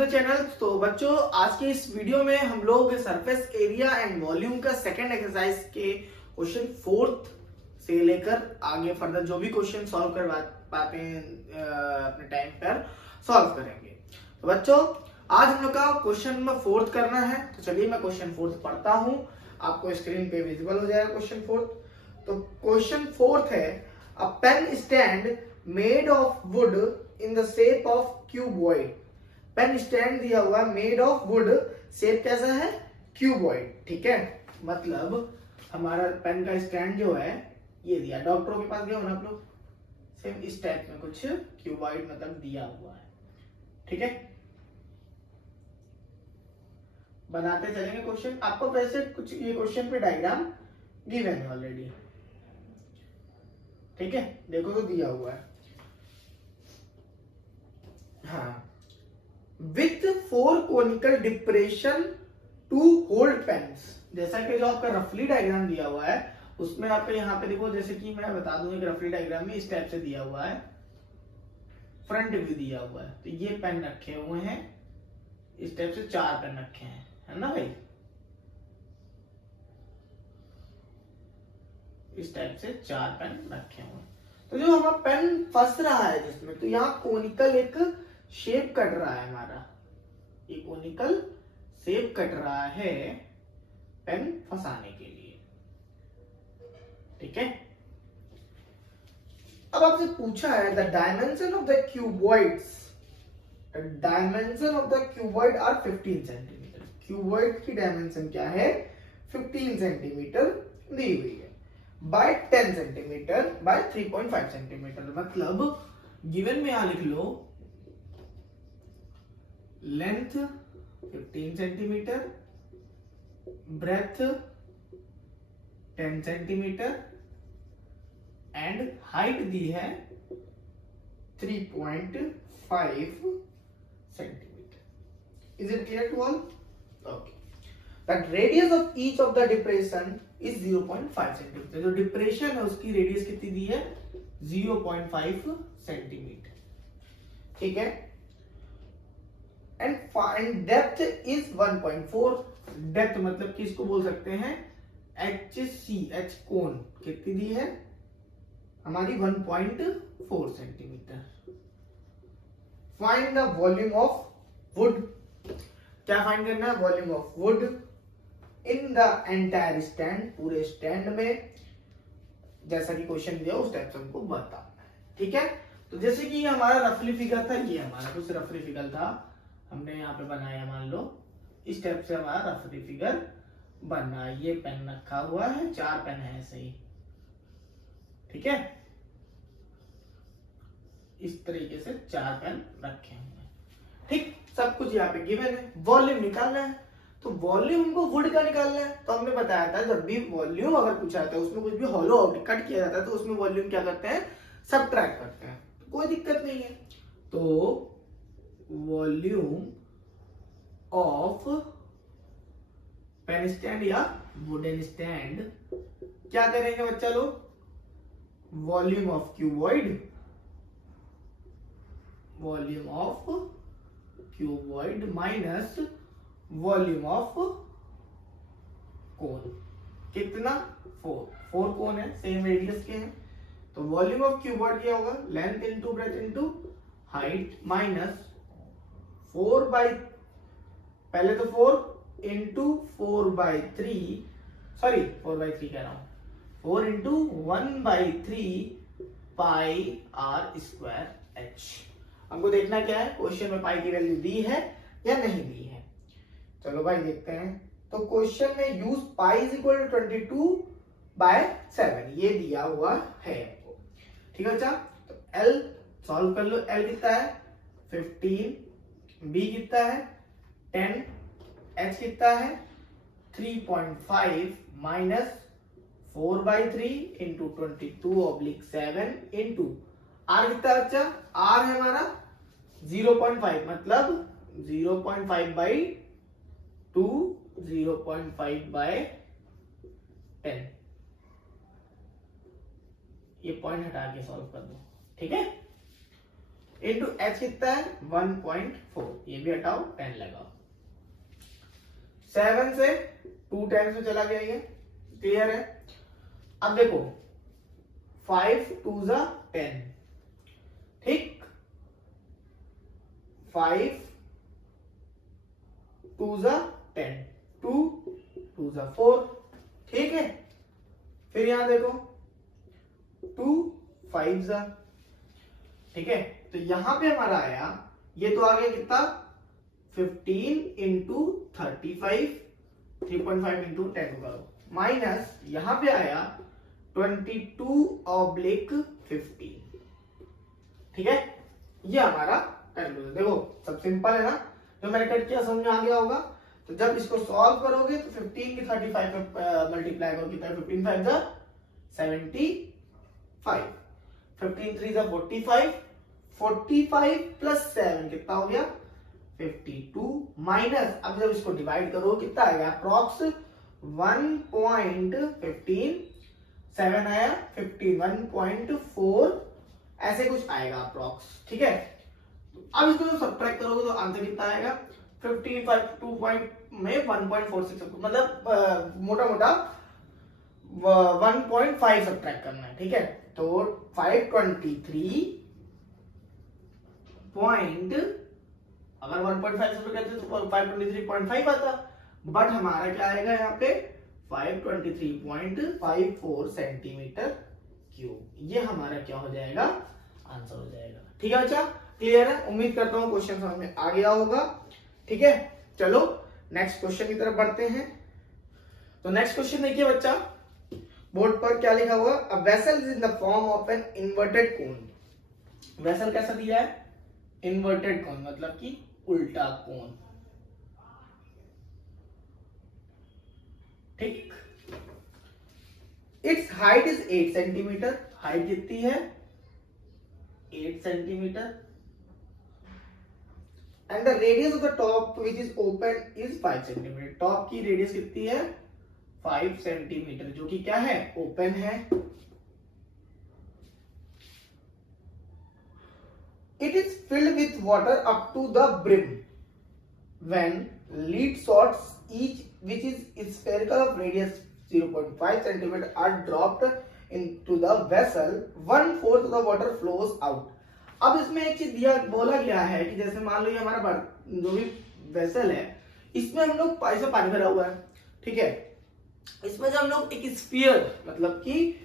The channel. तो बच्चों, आज के इस वीडियो में हम लोग सरफेस एरिया एंड वॉल्यूम का सेकंड एक्सरसाइज के क्वेश्चन 4 से लेकर आगे फर्दर जो भी क्वेश्चन सॉल्व कर पाते हैं अपने टाइम पर सॉल्व करेंगे। तो बच्चों, आज हम लोग का क्वेश्चन नंबर 4 करना है। तो चलिए मैं क्वेश्चन 4 पढ़ता हूं, आपको स्क्रीन पे विजिबल हो जाएगा क्वेश्चन 4। तो क्वेश्चन 4 है, a pen stand made of wood in the shape of cuboid. Pen stand दिया हुआ मेड ऑफ वुड, शेप कैसा है? क्यूबॉइड। ठीक है, मतलब हमारा पेन का स्टैंड जो है ये दिया, डॉक्टरों के पास गए हो ना आप लोग, सेम इस टाइप में कुछ क्यूबॉइड मतलब दिया हुआ है। ठीक है, बनाते चलेंगे क्वेश्चन। आपको वैसे कुछ ये क्वेश्चन पे डायग्राम गिवन है ऑलरेडी। ठीक है, देखो तो दिया हुआ है। हाँ, with 4 conical depression to hold pens. जैसा कि जो आपका रफली डायग्राम दिया हुआ है उसमें आपको यहाँ पे देखो, जैसे कि मैं बता दूं कि रफली डायग्राम में इस टाइप से दिया हुआ है, फ्रंट व्यू दिया हुआ है। तो ये पेन रखे हुए हैं, इस टाइप से 4 पेन रखे हैं, है ना भाई? इस टाइप से 4 पेन रखे हुए हैं। तो जो हमारा पेन फंस रहा है जिसमें, तो यहाँ कोनिकल एक शेप कट रहा है हमारा, ये कोनिकल शेप कट रहा है पेन फंसाने के लिए। ठीक है, अब आपसे पूछा है the dimension of the cuboids, dimension of the cuboid are 15 centimetre. Cuboid की डायमेंशन क्या है? 15 सेंटीमीटर दी हुई है, बाय 10 सेंटीमीटर बाय 3.5 सेंटीमीटर। मतलब गिवन में यहां लिख लो length 15 centimetre, breadth 10 centimetre and height दी है 3.5 centimetre. Is it clear to all? Okay. That radius of each of the depression is 0.5 centimetre. जो डिप्रेशन है उसकी रेडियस कितनी दी है? 0.5 सेंटीमीटर। ठीक है, एंड डेप्थ इज 1.4। डेप्थ मतलब कि इसको बोल सकते हैं HCH कोण कितनी दी है हमारी? 1.4 centimetre. Find the volume of would. क्या फाइंड करना है? Volume of wood in the entire stand, पूरे स्टैंड में। जैसा कि क्वेश्चन दिया उस टाइप से हमको बताना है। ठीक है, तो जैसे कि हमारा रफली फिगर था, ये हमारा कुछ रफली फिगर था, हमने यहाँ पे बनाया, मान लो इस टाइप से हमारा रफली फिगर बनना है। ये पेन रखा हुआ है, 4 पेन है सही। ठीक है, इस तरीके से 4 पेन रखे हुए हैं। ठीक, सब कुछ यहाँ पे गिवन है। वॉल्यूम निकालना है, तो वॉल्यूम हमको वुड का निकालना है। तो हमने बताया था जब भी वॉल्यूम अगर पूछा जाता है, उसमें कुछ भी हॉलो आउट कट किया जाता है, तो उसमें वॉल्यूम क्या करते हैं? सबट्रैक्ट करते हैं। तो कोई दिक्कत नहीं है। तो वॉल्यूम ऑफ पेन स्टैंड या वुडन स्टैंड क्या करेंगे बच्चा लोग? Volume of cuboid, volume of cuboid minus volume of कोन। कितना? 4 कोन है, सेम रेडियस के हैं। तो वॉल्यूम ऑफ क्यूबॉइड क्या होगा? Length into breadth into height minus 4 by, पहले तो 4 इंटू 4/3, सॉरी 4/3 कह रहा हूं, 4 into 1/3 pi r square h. हमको देखना क्या है, क्वेश्चन में पाई की वैल्यू दी है या नहीं दी है। चलो भाई देखते हैं। तो क्वेश्चन में use pi is equal to 22/7 ये दिया हुआ है हमको। ठीक है बच्चा, तो एल सॉल्व कर लो। एल कितना है? 15, बी कितना है? 10, एच कितना है? 3.5 माइनस 4/3 इंटू 22/7 इंटू आर कितना बच्चा? आर है हमारा 0.5, मतलब 0.5/2, 0.5/10। ये पॉइंट हटा के सॉल्व कर दो। ठीक है, इंटू एच कितना है 1.4, ये भी हटाओ 10 लगाओ। 7 से 2 10 में चला गया, ये क्लियर है। अब देखो 5 2 जा 10, ठीक, 5 2 जा 10, 2 2 जा 4, ठीक है। फिर यहां देखो 2 5 जा, ठीक है। तो यहां पे हमारा आया, ये तो आ गया कितना 15 इंटू 35, 3.5 इंटू 10 करो, माइनस यहां पे आया 22/15, ठीक है। ये हमारा कंक्लूजन, देखो सब सिंपल है ना, जो मैंने कट किया समझ में आ गया होगा। तो जब इसको सॉल्व करोगे तो 15 की 35 में मल्टीप्लाई करो, कितना 15 5 जा 75, 15 3 जा 45, 45 प्लस 7 कितना हो गया 52, माइनस अब जब इसको डिवाइड करो कितना आएगा अप्रॉक्स 1.15, 7 आया 15, 1.4 ऐसे कुछ आएगा अप्रॉक्स, ठीक है। अब इसको जब सब्ट्रैक्ट करोगे तो आंसर कितना आएगा 15 5 2 पॉइंट में 1.46, मतलब मोटा मोटा 1.5 सब्ट्रैक्ट करना है, ठीक है। तो 523 पॉइंट, अगर 1.5 से करते तो 523.5 आता, बट हमारा क्या आएगा यहाँ पे 523.54 सेंटीमीटर क्यूब। ये हमारा क्या हो जाएगा आंसर हो जाएगा, ठीक है बच्चा, क्लियर है। उम्मीद करता हूँ क्वेश्चन समझ में आ गया होगा, ठीक है। चलो नेक्स्ट क्वेश्चन की तरफ बढ़ते हैं। तो नेक्स्ट क्वेश्चन देखिए बच्चा, बोर्ड पर क्या लिखा हुआ, a vessel is in the form of an inverted cone. Vessel कैसा दिया है इन्वर्टेड कोन, मतलब कि उल्टा कोन, ठीक। It's height is 8 centimetre, height कितनी है 8 centimetre, and the radius of the top which is open is 5 centimetre. Top की रेडियस कितनी है 5 सेंटीमीटर, जो कि क्या है ओपन है। It is filled with water up to the brim. When lead sorts each which is spherical of radius 0.5 cm are dropped into the vessel, 1/4 of the water flows out. अब इसमें एक चीज दिया बोला गया है कि जैसे मान लो ये हमारा जो भी वेसल है इसमें हम लोग ऐसे पानी भरा हुआ है, ठीक है। इसमें जब हम लोग एक स्फीयर मतलब कि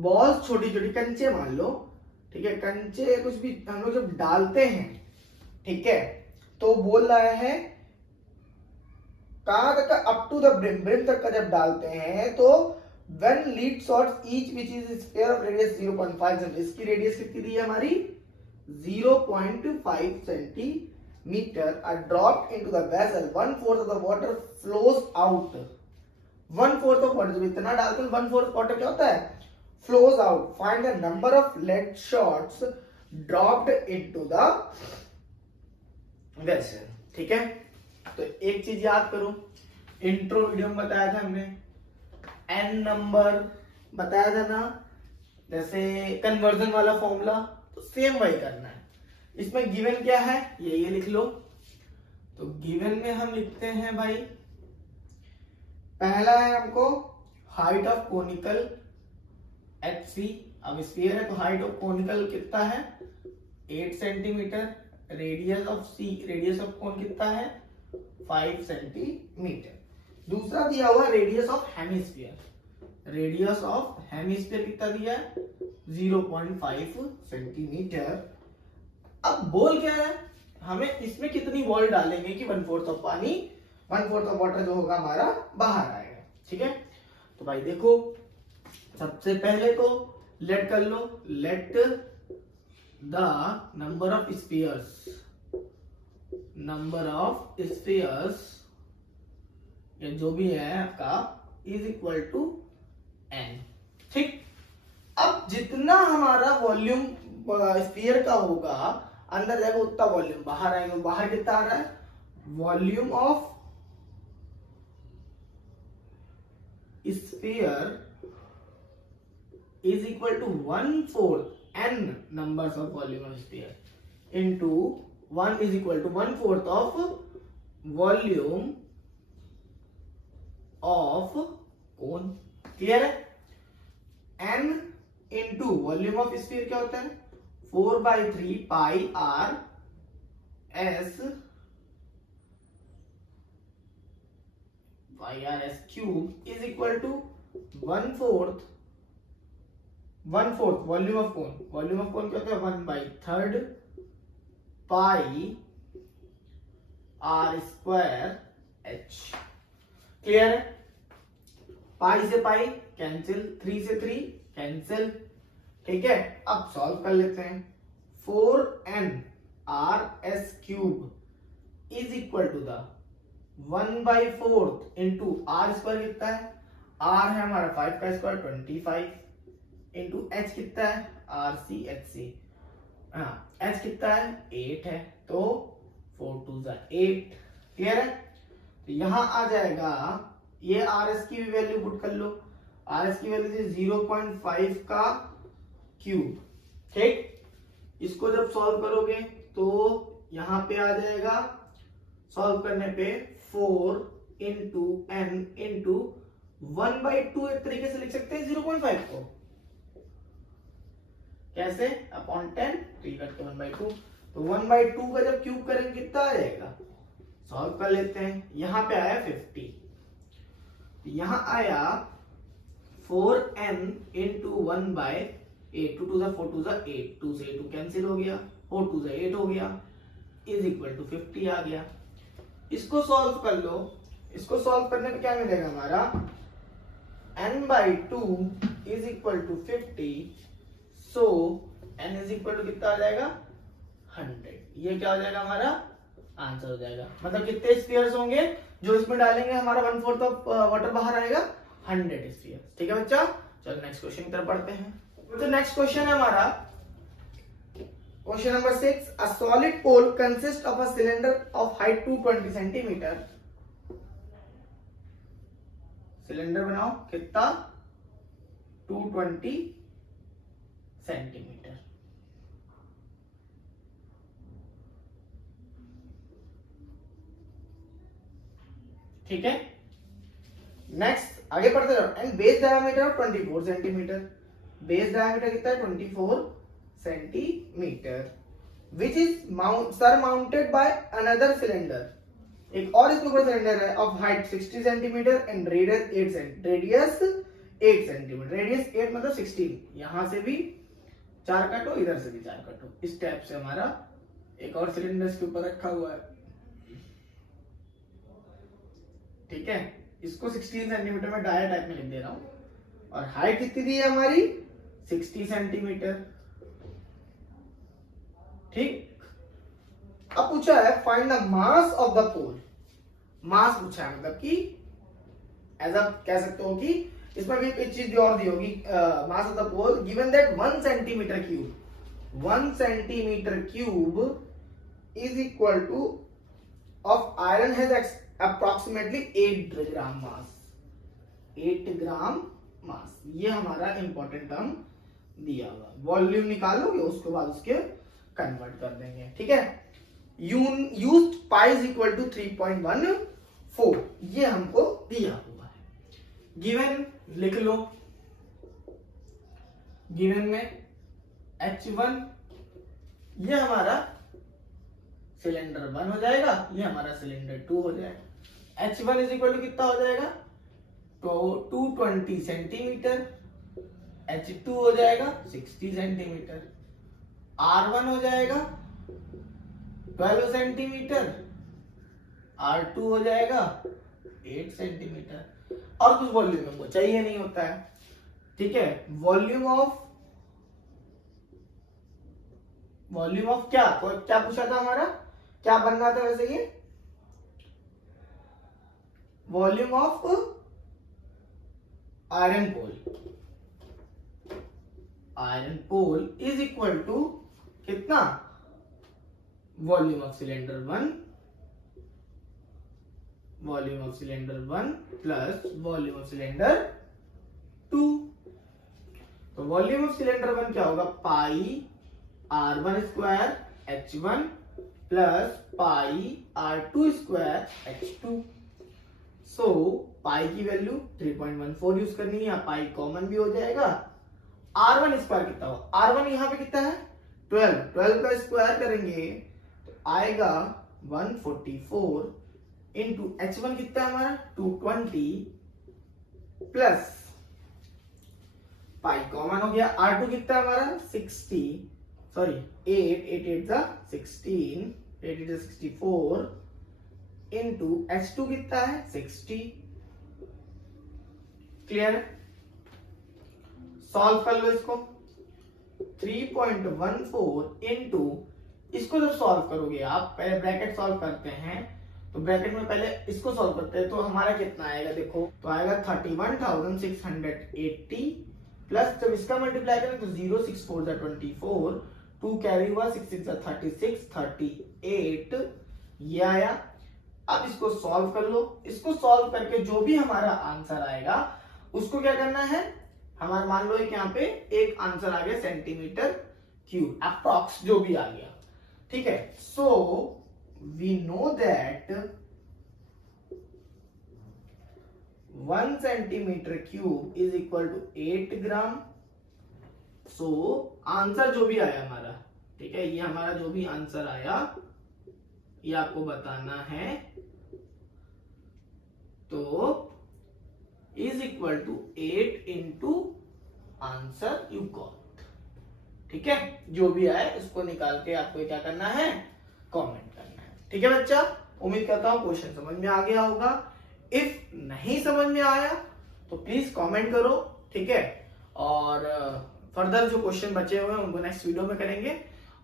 बॉल्स छोटी छोटी कंचे मान लो, ठीक है, कंचे कुछ भी हम लोग जब डालते हैं, ठीक है, तो बोल रहा है कहां तक up to the brim, brim तक का जब डालते हैं तो when lead shots each which is sphere of radius 0.5 centimetre, इसकी रेडियस कितनी दी है हमारी 0.5 centimetre, are dropped into the vessel, 1/4 of the water flows out. 1/4 of water, जब इतना डालते हैं 1/4 वाटर क्या होता है flows out. Find the number of lead shots dropped into the vessel, ठीक है। तो एक चीज याद करो, इंट्रो वीडियो में बताया था हमने n नंबर बताया था ना, जैसे कन्वर्जन वाला फॉर्मूला, तो सेम वही करना है। इसमें गिवन क्या है ये लिख लो। तो गिवन में हम लिखते हैं भाई, पहला है हमको हाइट ऑफ कोनिकल HC, अब स्फीयर है तो हाइट ऑफ कोनिकल कितना है 8 centimetre, radius of C, radius of cone कितना है 5 सेंटीमीटर। दूसरा दिया हुआ radius of hemisphere, radius of hemisphere कितना दिया है 0.5 सेंटीमीटर। अब बोल क्या है हमें, इसमें कितनी बॉल डालेंगे कि 1/4 ऑफ पानी, 1/4 ऑफ वाटर जो होगा हमारा बाहर आएगा, ठीक है। तो भाई देखो सबसे पहले तो लेट कर लो, let the number of spheres, number of spheres या जो भी है आपका इज इक्वल टू n, ठीक। अब जितना हमारा वॉल्यूम स्फीयर का होगा अंदर जाएगा उतना वॉल्यूम बाहर आएगा। बाहर कितना आ रहा है volume of sphere is equal to 1/4 n numbers of volume of sphere, into 1 is equal to 1/4 of volume of cone. Clear है? n into volume of sphere क्या होता है 4/3 pi r s cube is equal to 1/4 volume of cone. Volume of cone क्या होता है 1/3 pi r square h। Clear है? Pi से pi cancel, 3 से 3 कैंसिल। ठीक है, अब सॉल्व कर लेते हैं। 4n r s cube is equal to the 1/4 into r square कितना है, r है हमारा 5 का स्क्वायर 25 इंटू h कितना है r c h c, हाँ h कितना है 8 है, तो 4 2 8। क्लियर है? तो यहां आ जाएगा ये RS की भी वैल्यू पुट कर लो। RS की वैल्यू थी 0.5 का क्यूब। ठीक, इसको जब सॉल्व करोगे तो यहां पे आ जाएगा, सॉल्व करने पे 4 इंटू n इंटू 1/2 एक तरीके से लिख सकते हैं 0.5 को। कैसे? अपॉन 10, तो ये कट के 1/2, तो 1/2 का जब क्यूब करेंगे कितना आ जाएगा, सॉल्व कर लेते हैं। यहां पे आया 50, यहां आया 4n इंटू 1/8, 2 2 4 2 8, 2 से 2 कैंसिल हो गया, 4 2 8 हो गया, इज इक्वल टू 50 आ गया। इसको सॉल्व कर लो। इसको सॉल्व करने पे क्या मिलेगा हमारा, n/2 is equal to 50, so n is equal to कितना आ जाएगा 100। ये क्या हो जाएगा हमारा आंसर हो जाएगा। मतलब कितने स्फीयर्स होंगे जो इसमें डालेंगे, हमारा 1/4 ऑफ वाटर बाहर आएगा 100 स्फीयर। ठीक है बच्चा, चलो नेक्स्ट क्वेश्चन की तरफ बढ़ते हैं। तो नेक्स्ट क्वेश्चन है हमारा question number 6। A solid pole consist of a cylinder of height 220 centimetre. Cylinder बनाओ कितना 220 सेंटीमीटर। ठीक है, नेक्स्ट आगे पढ़ते जाओ। And base diameter of 24 centimetre. Base diameter कितना है 24 centimetre, which is surmounted by another cylinder. एक और इसके ऊपर सिलेंडर है of height 60 centimetre and radius 8 centimetre. Radius 8 मतलब 16। यहां से भी 4 काटो, इधर से भी 4 काटो। इस टाइप से हमारा एक और सिलेंडर इसके ऊपर रखा हुआ है। ठीक है, इसको 16 सेंटीमीटर में डाया टाइप में लिख दे रहा हूं, और हाइट कितनी दी है हमारी 60 सेंटीमीटर। ठीक, अब पूछा है find the mass of the pole. Mass पूछा है, मतलब कि ऐसा कह सकते हो कि इसमें भी एक चीज और दी होगी, mass of the pole given that 1 centimetre cube 1 centimetre cube is equal to of iron has approximately 8 gram mass. 8 gram mass, ये हमारा इंपॉर्टेंट टर्म दिया हुआ। वॉल्यूम निकालोगे, उसके बाद उसके कन्वर्ट कर देंगे। ठीक है, used pi is equal to 3.14, ये हमको दिया हुआ है। गिवन लिख लो। गिवन में H1 ये हमारा सिलेंडर 1 हो जाएगा, ये हमारा सिलेंडर 2 हो जाएगा। H1 इज इक्वल टू कितना हो जाएगा, तो 220 सेंटीमीटर। H2 हो जाएगा 60 सेंटीमीटर। R1 हो जाएगा 12 सेंटीमीटर। R2 हो जाएगा 8 सेंटीमीटर। और कुछ वॉल्यूम हमको चाहिए नहीं होता है। ठीक है, वॉल्यूम ऑफ क्या, तो क्या पूछा था हमारा, क्या बनना था वैसे ये, volume of iron pole. Iron pole is equal to कितना, volume of cylinder 1 plus volume of cylinder 2। तो वॉल्यूम ऑफ सिलेंडर 1 क्या होगा, pi R1 square h1 plus pi r2 square h2। So pi की वैल्यू 3.14 यूज करनी है, यहाँ pi common भी हो जाएगा। r1 स्क्वायर कितना हो, r1 यहाँ पे कितना है 12 का स्क्वायर करेंगे तो आएगा 144 इंटू h1 कितना है हमारा 220 प्लस पाई कॉमन हो गया, r2 कितना है हमारा 60 सॉरी 8 16 8 64 इंटू h2 कितना है 60। क्लियर है? सॉल्व कर लो इसको। 3.14 इंटू, इसको जब सॉल्व करोगे आप, पहले ब्रैकेट सॉल्व करते हैं तो ब्रैकेट में पहले इसको सॉल्व करते हैं तो हमारा कितना आएगा देखो, तो आएगा 31,680 प्लस जब इसका मल्टीप्लाई करें तो 0 6 4 24 2 कैरी हुआ 6 6 36 38 ये आया। अब इसको सॉल्व कर लो। इसको सॉल्व करके जो भी हमारा आंसर आएगा उसको क्या करना है, हमारा मान लो एक यहाँ पे एक आंसर आ गया सेंटीमीटर क्यूब अप्रॉक्स जो भी आ गया, ठीक है। So we know that 1 centimetre cube is equal to 8 gram. So answer जो भी आया हमारा, ठीक है, ये हमारा जो भी आंसर आया ये आपको बताना है, तो is equal to 8 into answer you got. ठीक है, जो भी आए उसको निकाल के आपको क्या करना है, कमेंट करना है। ठीक है बच्चा, उम्मीद करता हूं क्वेश्चन समझ में आ गया होगा। इफ नहीं समझ में आया तो प्लीज कमेंट करो, ठीक है। और फर्दर जो क्वेश्चन बचे हुए हैं उनको नेक्स्ट वीडियो में करेंगे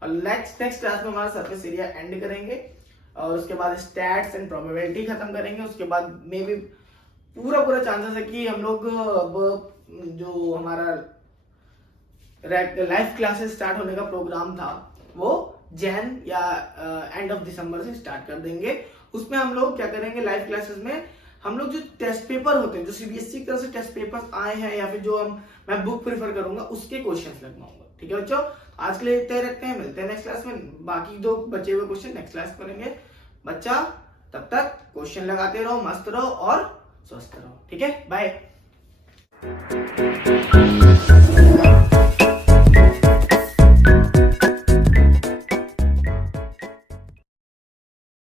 और नेक्स्ट क्लास में हमारा सरफेस एरिया एंड करेंगे और उसके बाद स्टैट्स एंड प्रोबेबिलिटी खत्म करेंगे। उसके बाद मे भी पूरा चांसेस है कि हम लोग अब जो हमारा लाइव क्लासेस स्टार्ट होने का प्रोग्राम था वो जैन या एंड ऑफ दिसंबर से स्टार्ट कर देंगे। उसमें हम लोग क्या करेंगे, लाइव क्लासेस में हम लोग जो टेस्ट पेपर होते हैं, जो सीबीएसई की तरफ से टेस्ट पेपर्स आए हैं या फिर जो मैं बुक प्रेफर करूंगा उसके क्वेश्चंस लगवाऊंगा। ठीक है बच्चों, आज के लिए इतने रखते हैं, मिलते हैं नेक्स्ट क्लास में। बाकी दो बचे हुए क्वेश्चन नेक्स्ट क्लास करेंगे बच्चा। तब तक क्वेश्चन लगाते रहो, मस्त रहो और स्वस्थ रहो। ठीक है, बाय।